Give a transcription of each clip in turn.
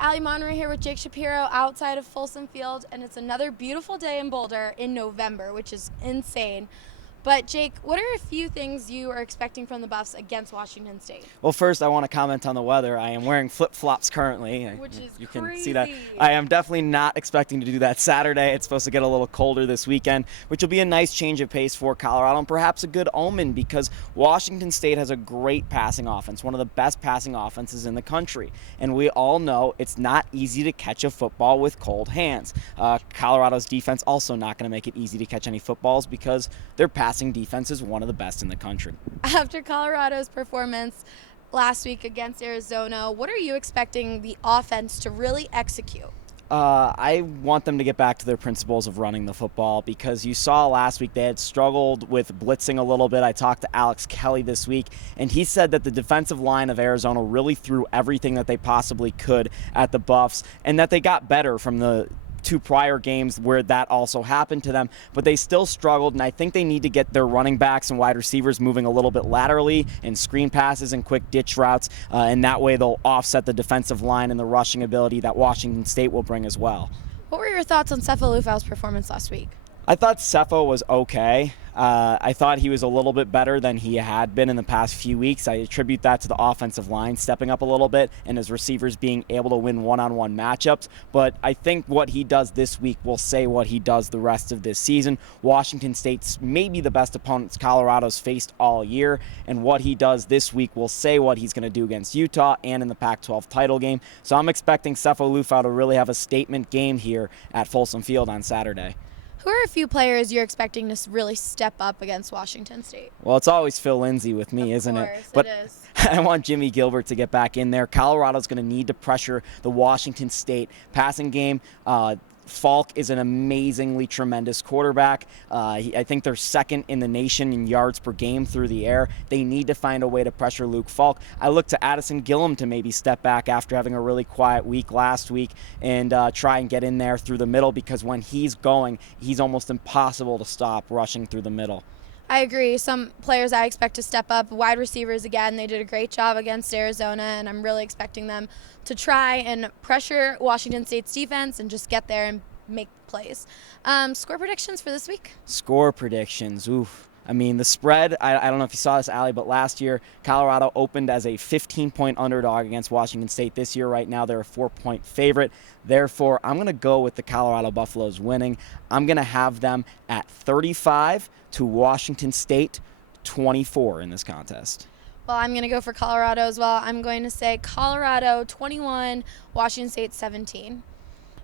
Allie Monroy here with Jake Shapiro outside of Folsom Field, and it's another beautiful day in Boulder in November, which is insane. But Jake, what are a few things you are expecting from the Buffs against Washington State? Well, first I want to comment on the weather. I am wearing flip-flops currently. Which is you crazy. can see that. I am definitely not expecting to do that Saturday. It's supposed to get a little colder this weekend, which will be a nice change of pace for Colorado and perhaps a good omen because Washington State has a great passing offense, one of the best passing offenses in the country. And we all know it's not easy to catch a football with cold hands. Colorado's defense also not going to make it easy to catch any footballs because their passing defense is one of the best in the country. After Colorado's performance last week against Arizona, what are you expecting the offense to really execute? I want them to get back to their principles of running the football because you saw last week they had struggled with blitzing a little bit. I talked to Alex Kelly this week, and he said that the defensive line of Arizona really threw everything that they possibly could at the Buffs and that they got better from the two prior games where that also happened to them, but they still struggled, and I think they need to get their running backs and wide receivers moving a little bit laterally in screen passes and quick ditch routes, and that way they'll offset the defensive line and the rushing ability that Washington State will bring as well. What were your thoughts on Sefo Lufau's performance last week? I thought Sefo was okay. I thought he was a little bit better than he had been in the past few weeks. I attribute that to the offensive line stepping up a little bit and his receivers being able to win one-on-one matchups. But I think what he does this week will say what he does the rest of this season. Washington State's maybe the best opponents Colorado's faced all year, and what he does this week will say what he's going to do against Utah and in the Pac-12 title game. So I'm expecting Sefo Lufau to really have a statement game here at Folsom Field on Saturday. Who are a few players you're expecting to really step up against Washington State? Well, it's always Phil Lindsay with me, isn't it? But it is. I want Jimmy Gilbert to get back in there. Colorado's going to need to pressure the Washington State passing game. Falk is an amazingly tremendous quarterback. I think they're second in the nation in yards per game through the air. They need to find a way to pressure Luke Falk. I look to Addison Gillum to maybe step back after having a really quiet week last week and try and get in there through the middle because when he's going, he's almost impossible to stop rushing through the middle. I agree. Some players I expect to step up. Wide receivers, again, they did a great job against Arizona, and I'm really expecting them to try and pressure Washington State's defense and just get there and make plays. Score predictions for this week? Score predictions. Oof. I mean, the spread, I don't know if you saw this, Allie, but last year, Colorado opened as a 15-point underdog against Washington State. This year, right now, they're a 4-point favorite. Therefore, I'm going to go with the Colorado Buffaloes winning. I'm going to have them at 35 to Washington State 24 in this contest. Well, I'm going to go for Colorado as well. I'm going to say Colorado 21, Washington State 17.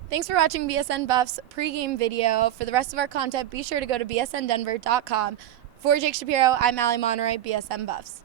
Thanks for watching BSN Buffs pregame video. For the rest of our content, be sure to go to bsndenver.com. For Jake Shapiro, I'm Allie Monroy, BSN Buffs.